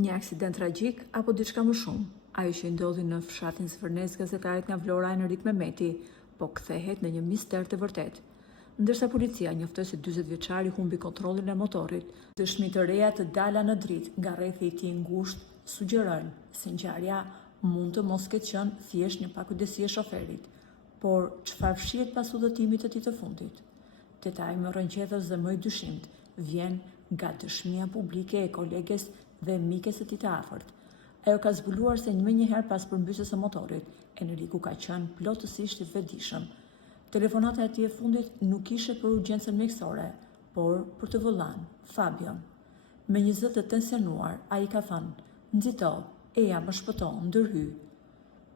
Një aksident tragjik apo diçka më shumë? Ajo që ndodhi në fshatin Zvërnes gazetarit nga Vlora Enrik Mehmeti, po kthehet në një mister të vërtet. Ndërsa policia njoftoi se 40 vjeçari humbi kontrollin e motorit, dëshmi të reja të dala në dritë nga rrethi i tij ngushtë sugjerojnë se ngjarja mund të mos ketë qenë thjesht një pakujdesi e shoferit, por çfarë fshihet pas udhëtimit të tij të fundit. Detaj më rrënqethës dhe më i dyshimt vjen nga dëshmia publike e koleges dhe mikes së tij të afërt. Ajo ka zbuluar se më njëherë pas përmbysjes së motorit, Enriku ka qenë plotësisht i vetëdijshëm. Telefonata e tij e fundit nuk ishte për urgjencën mjekësore, por për të vëllain, Fabion. Me një zë të tensionuar, ai ka thënë: "Nxito, eja më shpëto, ndërhy."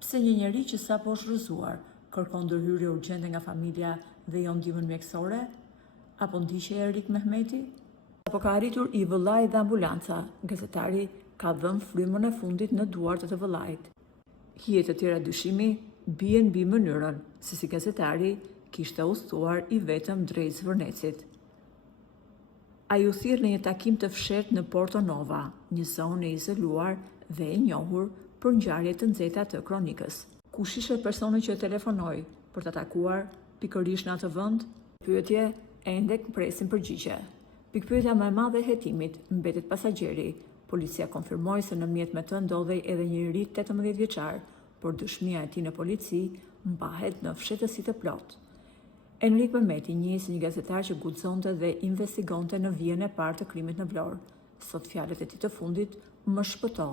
Pse një njeri që sapo është rrëzuar kërkon ndërhyrje urgjente nga familja dhe jo ndihmën mjekësore? Apo ndiqej Erik Mehmeti? Apo ka arritur i vëllai dhe ambulanca, gazetari ka dhënë frymën e fundit në duart të vëllait. Hije të tjera dyshimi bien mbi mënyrën se si gazetari kishte udhëtuar i vetëm drejt Zvërnecit. Ai u thirr në një takim të fshehtë në Porto Nova, një zonë e izoluar dhe e njohur për ngjarje të nxehta të kronikës. Kush ishte personi që telefonoi për ta takuar pikërisht në atë vend? Pyetje ende presin përgjigje. Pikpyetja më e madhe e hetimit mbetet pasagjeri. Policia konfirmoi se në mjet me të ndodhej edhe një ri 18 vjeçar, por dëshmia e tij në polici mbahet në fshehtësi të plotë. Enrik Mehmeti njihet si një gazetar që guxonte dhe investigonte në vijën e parë të krimit në Vlorë. Sot fjalët e tij të fundit më shpëto,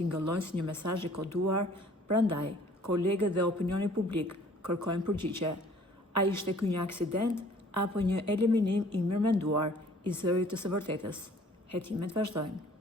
tingëllojnë si një mesazh i koduar, prandaj kolegët dhe opinioni publik kërkojnë përgjigje. A ishte ky një aksident apo një eliminim i mirëmenduar i zërit të së vërtetës? Hetimet vazhdojnë.